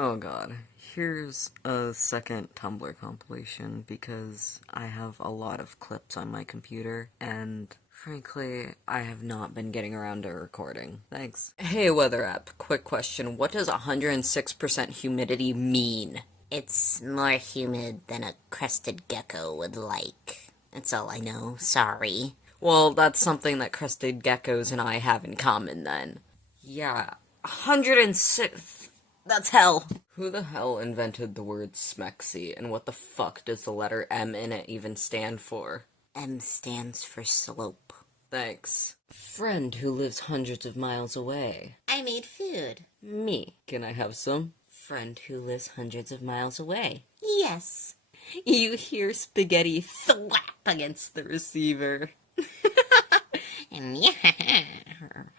Oh god. Here's a second Tumblr compilation because I have a lot of clips on my computer and frankly, I have not been getting around to recording. Thanks. Hey weather app, quick question. What does 106% humidity mean? It's more humid than a crested gecko would like. That's all I know. Sorry. Well, that's something that crested geckos and I have in common then. Yeah, 106. That's hell. Who the hell invented the word smexy, and what the fuck does the letter M in it even stand for? M stands for slope. Thanks. Friend who lives hundreds of miles away. I made food. Me. Can I have some? Friend who lives hundreds of miles away. Yes. You hear spaghetti thwap against the receiver. And yeah.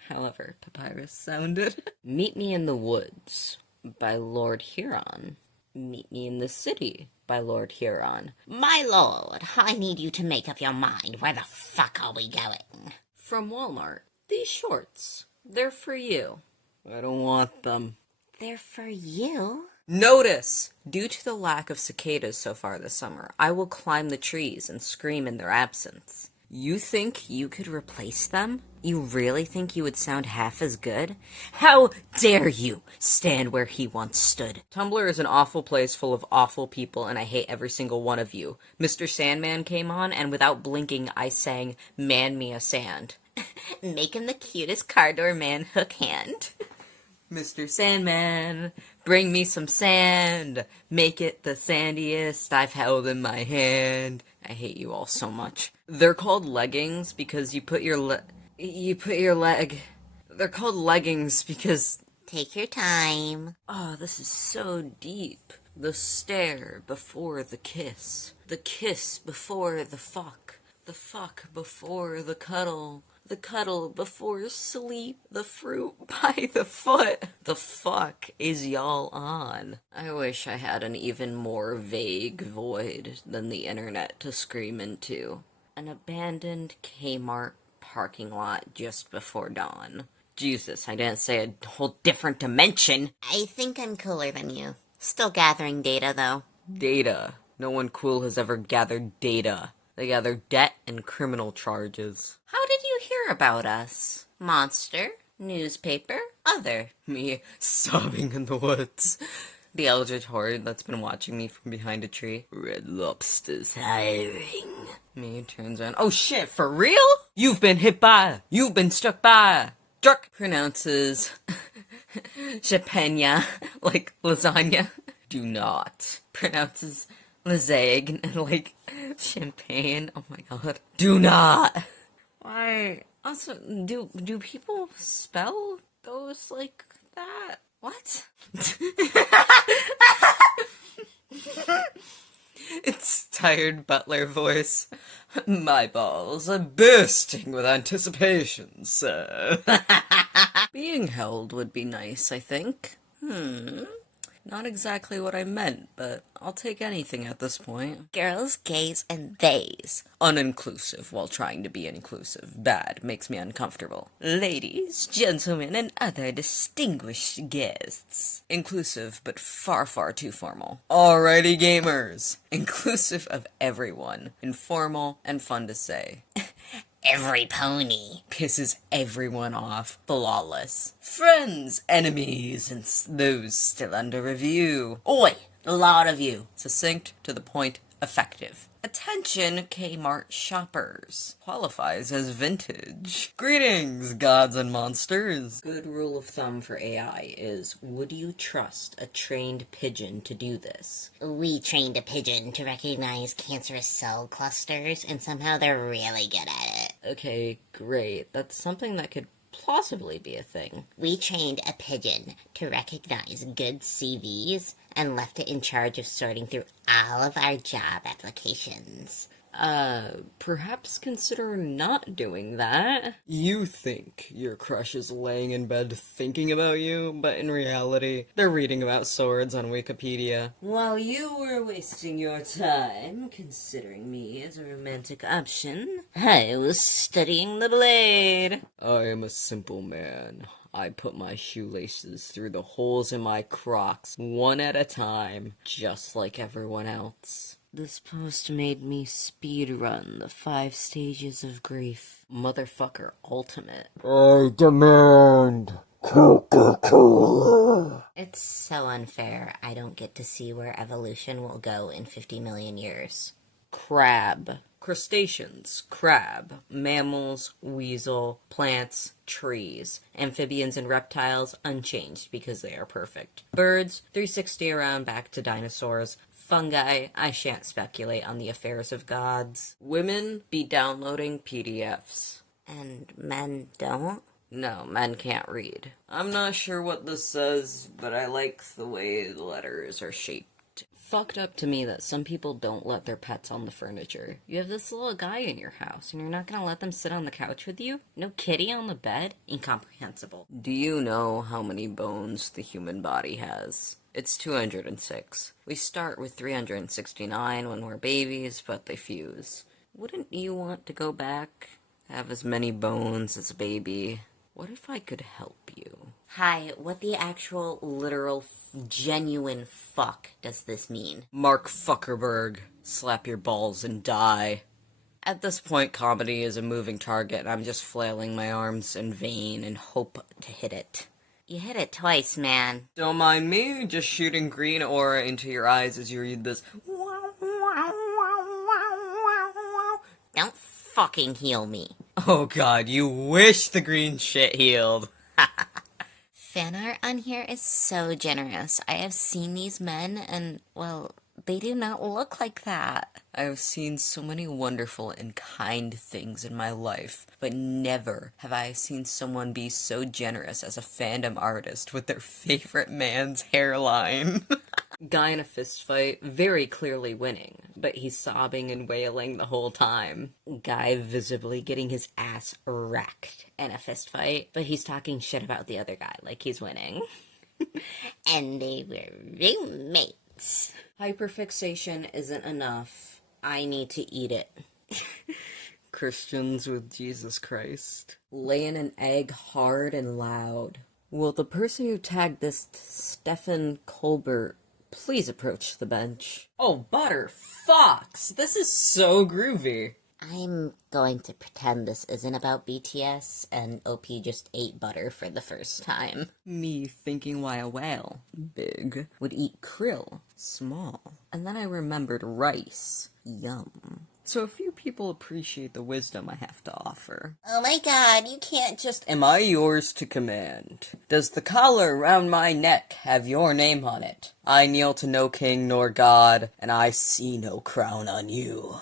However, papyrus sounded. Meet Me in the Woods by Lord Huron. Meet Me in the City by Lord Huron. My lord, I need you to make up your mind. Where the fuck are we going? From Walmart. These shorts. They're for you. I don't want them. They're for you? Notice! Due to the lack of cicadas so far this summer, I will climb the trees and scream in their absence. You think you could replace them? You really think you would sound half as good? How dare you stand where he once stood? Tumblr is an awful place full of awful people, and I hate every single one of you. Mr. Sandman came on, and without blinking, I sang, "Man me a sand." Make him the cutest car door man hook hand. Mr. Sandman, bring me some sand. Make it the sandiest I've held in my hand. I hate you all so much. They're called leggings because you put your leg. They're called leggings because. Take your time. Oh, this is so deep. The stare before the kiss. The kiss before the fuck. The fuck before the cuddle. The cuddle before sleep, the fruit by the foot. The fuck is y'all on? I wish I had an even more vague void than the internet to scream into. An abandoned Kmart parking lot just before dawn. Jesus, I didn't say a whole different dimension. I think I'm cooler than you. Still gathering data, though. Data. No one cool has ever gathered data. They gather debt and criminal charges. How did you hear about us? Monster, newspaper, other. Me sobbing in the woods. The eldritch horde that's been watching me from behind a tree. Red Lobster's hiring. Me turns around. Oh shit, for real? You've been hit by. You've been struck by. Struck pronounces chapenya like lasagna. Do not. Pronounces lasagne like champagne. Oh my god. Do not. Why? Also, do people spell those like that? What? It's tired butler voice. My balls are bursting with anticipation, sir. Being held would be nice, I think. Not exactly what I meant, but I'll take anything at this point. Girls, gays, and theys. Uninclusive while trying to be inclusive. Bad. Makes me uncomfortable. Ladies, gentlemen, and other distinguished guests. Inclusive, but far, far too formal. Alrighty, gamers. Inclusive of everyone. Informal and fun to say. Every pony. Pisses everyone off. Flawless. Friends, enemies, and those still under review. Oi! A lot of you. Succinct, to the point, effective. Attention, Kmart shoppers. Qualifies as vintage. Greetings, gods and monsters. Good rule of thumb for AI is, would you trust a trained pigeon to do this? We trained a pigeon to recognize cancerous cell clusters, and somehow they're really good at it. Okay, great. That's something that could plausibly be a thing. We trained a pigeon to recognize good CVs and left it in charge of sorting through all of our job applications. Perhaps consider not doing that. You think your crush is laying in bed thinking about you, but in reality, they're reading about swords on Wikipedia. While you were wasting your time considering me as a romantic option, I was studying the blade. I am a simple man. I put my shoelaces through the holes in my Crocs, one at a time, just like everyone else. This post made me speedrun the 5 stages of grief. Motherfucker ultimate. I demand Coca-Cola. It's so unfair I don't get to see where evolution will go in 50 million years. Crab. Crustaceans, crab, mammals, weasel, plants, trees, amphibians and reptiles unchanged because they are perfect. Birds, 360 around back to dinosaurs. Fungi, I shan't speculate on the affairs of gods. Women be downloading PDFs. And men don't? No, men can't read. I'm not sure what this says, but I like the way the letters are shaped. Fucked up to me that some people don't let their pets on the furniture. You have this little guy in your house, and you're not gonna let them sit on the couch with you? No kitty on the bed? Incomprehensible. Do you know how many bones the human body has? It's 206. We start with 369 when we're babies, but they fuse. Wouldn't you want to go back? Have as many bones as a baby? What if I could help you? Hi, what the actual, literal, genuine fuck does this mean? Mark Zuckerberg, slap your balls and die. At this point, comedy is a moving target, and I'm just flailing my arms in vain and hope to hit it. You hit it twice, man. Don't mind me, just shooting green aura into your eyes as you read this. Don't fucking heal me. Oh god, you wish the green shit healed. Fan art on here is so generous. I have seen these men and, well, they do not look like that. I have seen so many wonderful and kind things in my life, but never have I seen someone be so generous as a fandom artist with their favorite man's hairline. Guy in a fist fight, very clearly winning, but he's sobbing and wailing the whole time. Guy visibly getting his ass wrecked in a fist fight, but he's talking shit about the other guy like he's winning. And they were roommates. Hyperfixation isn't enough. I need to eat it. Christians with Jesus Christ. Laying an egg hard and loud. Will the person who tagged this Stefan Colbert please approach the bench? Oh, Butter Fox! This is so groovy. I'm going to pretend this isn't about BTS and OP just ate butter for the first time. Me thinking why a whale, big, would eat krill, small. And then I remembered rice, yum. So a few people appreciate the wisdom I have to offer. Oh my god, you can't just... Am I yours to command? Does the collar round my neck have your name on it? I kneel to no king nor god, and I see no crown on you.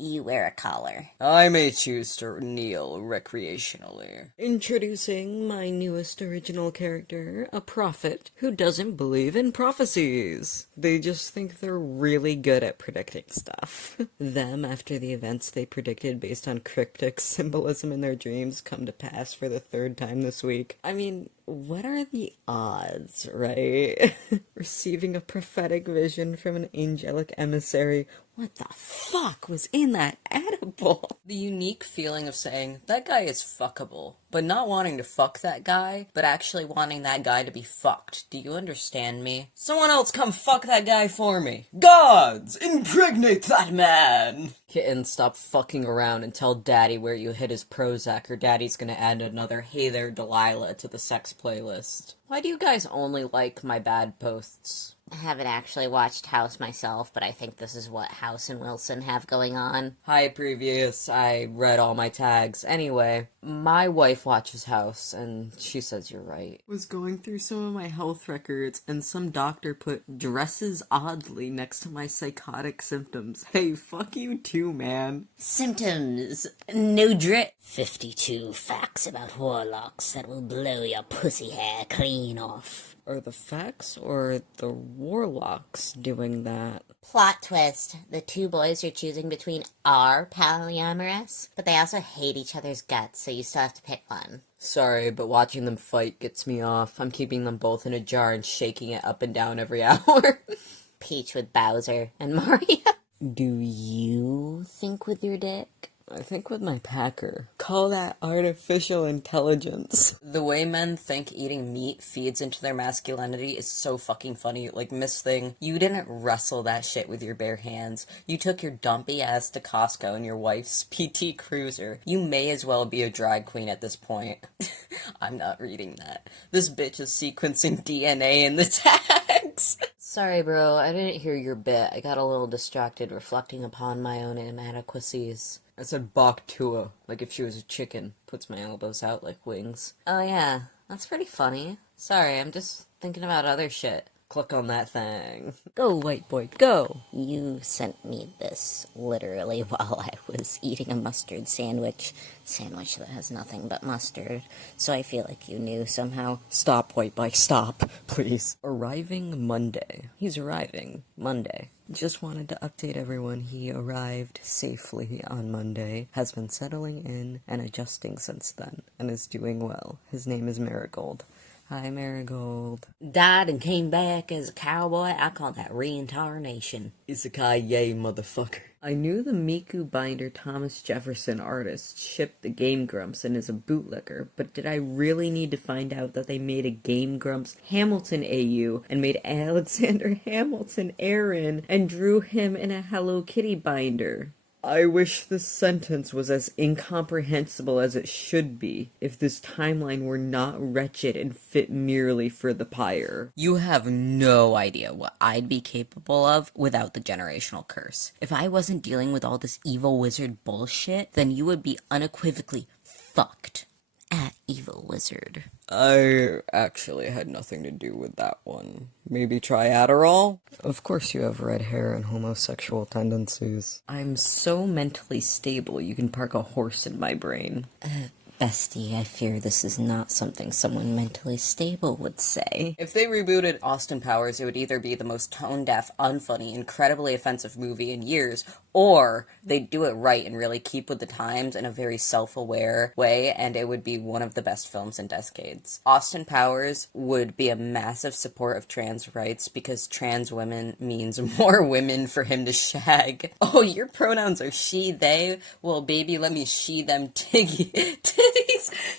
You wear a collar. I may choose to kneel recreationally. Introducing my newest original character, a prophet who doesn't believe in prophecies. They just think they're really good at predicting stuff. Them, after the events they predicted based on cryptic symbolism in their dreams, come to pass for the 3rd time this week. I mean, what are the odds, right? Receiving a prophetic vision from an angelic emissary. What the fuck was in that edible? The unique feeling of saying, that guy is fuckable, but not wanting to fuck that guy, but actually wanting that guy to be fucked. Do you understand me? Someone else come fuck that guy for me. Gods, impregnate that man! Kitten, stop fucking around and tell Daddy where you hid his Prozac, or Daddy's gonna add another Hey There Delilah to the sex playlist. Why do you guys only like my bad posts? I haven't actually watched House myself, but I think this is what House and Wilson have going on. Hi, previous. I read all my tags. Anyway, my wife watches House, and she says you're right. Was going through some of my health records, and some doctor put dresses oddly next to my psychotic symptoms. Hey, fuck you too, man. Symptoms. No drip. 52 facts about warlocks that will blow your pussy hair clean off. Are the facts or the warlocks doing that? Plot twist. The two boys you're choosing between are polyamorous, but they also hate each other's guts, so you still have to pick one. Sorry, but watching them fight gets me off. I'm keeping them both in a jar and shaking it up and down every hour. Peach with Bowser and Mario. Do you think with your dick? I think with my packer. Call that artificial intelligence. The way men think eating meat feeds into their masculinity is so fucking funny. Like, Miss Thing, you didn't wrestle that shit with your bare hands. You took your dumpy ass to Costco in your wife's PT Cruiser. You may as well be a drag queen at this point. I'm not reading that. This bitch is sequencing DNA in the tags. Sorry, bro, I didn't hear your bit. I got a little distracted reflecting upon my own inadequacies. I said bok tua, like if she was a chicken. Puts my elbows out like wings. Oh yeah, that's pretty funny. Sorry, I'm just thinking about other shit. Click on that thing. Go, white boy, go! You sent me this literally while I was eating a mustard sandwich. Sandwich that has nothing but mustard. So I feel like you knew somehow. Stop, white boy, stop, please. Arriving Monday. He's arriving Monday. Just wanted to update everyone he arrived safely on Monday, has been settling in and adjusting since then, and is doing well. His name is Marigold. Hi, Marigold. Died and came back as a cowboy. I call that reincarnation. Isekai yay, motherfucker. I knew the Miku Binder Thomas Jefferson artist shipped the Game Grumps and is a bootlegger, but did I really need to find out that they made a Game Grumps Hamilton AU and made Alexander Hamilton Aaron and drew him in a Hello Kitty binder? I wish this sentence was as incomprehensible as it should be if this timeline were not wretched and fit merely for the pyre. You have no idea what I'd be capable of without the generational curse. If I wasn't dealing with all this evil wizard bullshit, then you would be unequivocally fucked. At Evil Wizard. I actually had nothing to do with that one. Maybe try Adderall? Of course you have red hair and homosexual tendencies. I'm so mentally stable you can park a horse in my brain. Bestie, I fear this is not something someone mentally stable would say. If they rebooted Austin Powers, it would either be the most tone-deaf, unfunny, incredibly offensive movie in years, or they'd do it right and really keep with the times in a very self-aware way, and it would be one of the best films in decades. Austin Powers would be a massive support of trans rights because trans women means more women for him to shag. Oh, your pronouns are she, they? Well, baby, let me she them titties.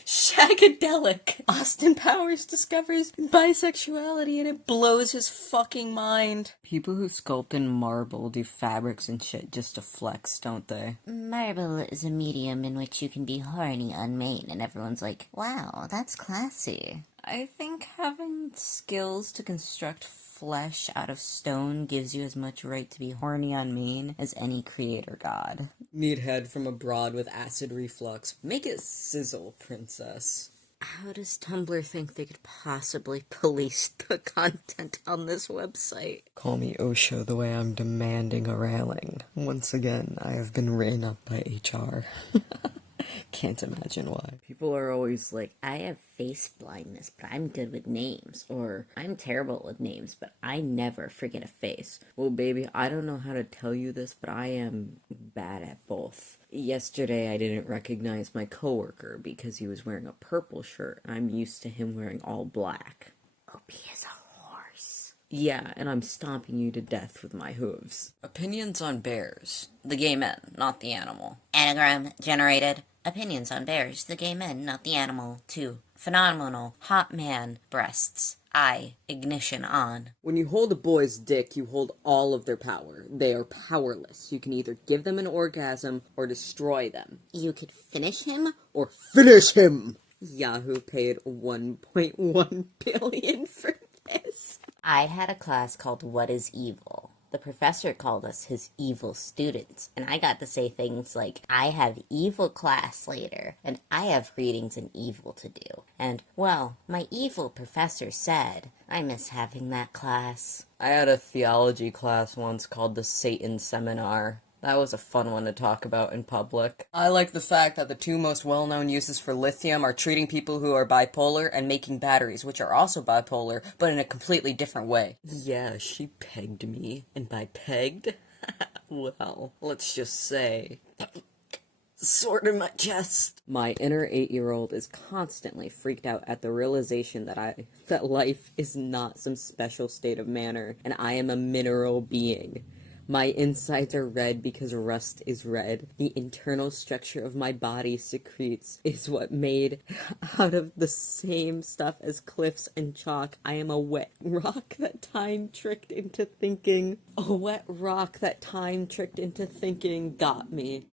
Shagadelic. Austin Powers discovers bisexuality and it blows his fucking mind. People who sculpt in marble do fabrics and shit just to flex, don't they? Marble is a medium in which you can be horny on main, and everyone's like, wow, that's classy. I think having skills to construct flesh out of stone gives you as much right to be horny on main as any creator god. Meathead from abroad with acid reflux. Make it sizzle, princess. How does Tumblr think they could possibly police the content on this website? Call me Osho the way I'm demanding a railing. Once again, I have been ran up by HR. Can't imagine why. People are always like, I have face blindness, but I'm good with names. Or, I'm terrible with names, but I never forget a face. well, baby, I don't know how to tell you this, but I am bad at both. Yesterday, I didn't recognize my coworker because he was wearing a purple shirt, and I'm used to him wearing all black. Opie is a horse. Yeah, and I'm stomping you to death with my hooves. Opinions on bears. The gay men, not the animal. Anagram generated. Opinions on bears, the gay men, not the animal. 2. Phenomenal. Hot man. Breasts. I. Ignition on. When you hold a boy's dick, you hold all of their power. They are powerless. You can either give them an orgasm or destroy them. You could finish him? Or finish him! Yahoo paid $1.1 billion for this. I had a class called What is Evil? The professor called us his evil students, and I got to say things like, I have evil class later, and I have readings in evil to do. And, well, my evil professor said, I miss having that class. I had a theology class once called the Satan Seminar. That was a fun one to talk about in public. I like the fact that the two most well-known uses for lithium are treating people who are bipolar and making batteries, which are also bipolar, but in a completely different way. Yeah, she pegged me. And by pegged, well, let's just say, sword in my chest. My inner 8-year-old is constantly freaked out at the realization that life is not some special state of manner, and I am a mineral being. My insides are red because rust is red. The internal structure of my body secretes is what made out of the same stuff as cliffs and chalk. I am a wet rock that time tricked into thinking. A wet rock that time tricked into thinking got me.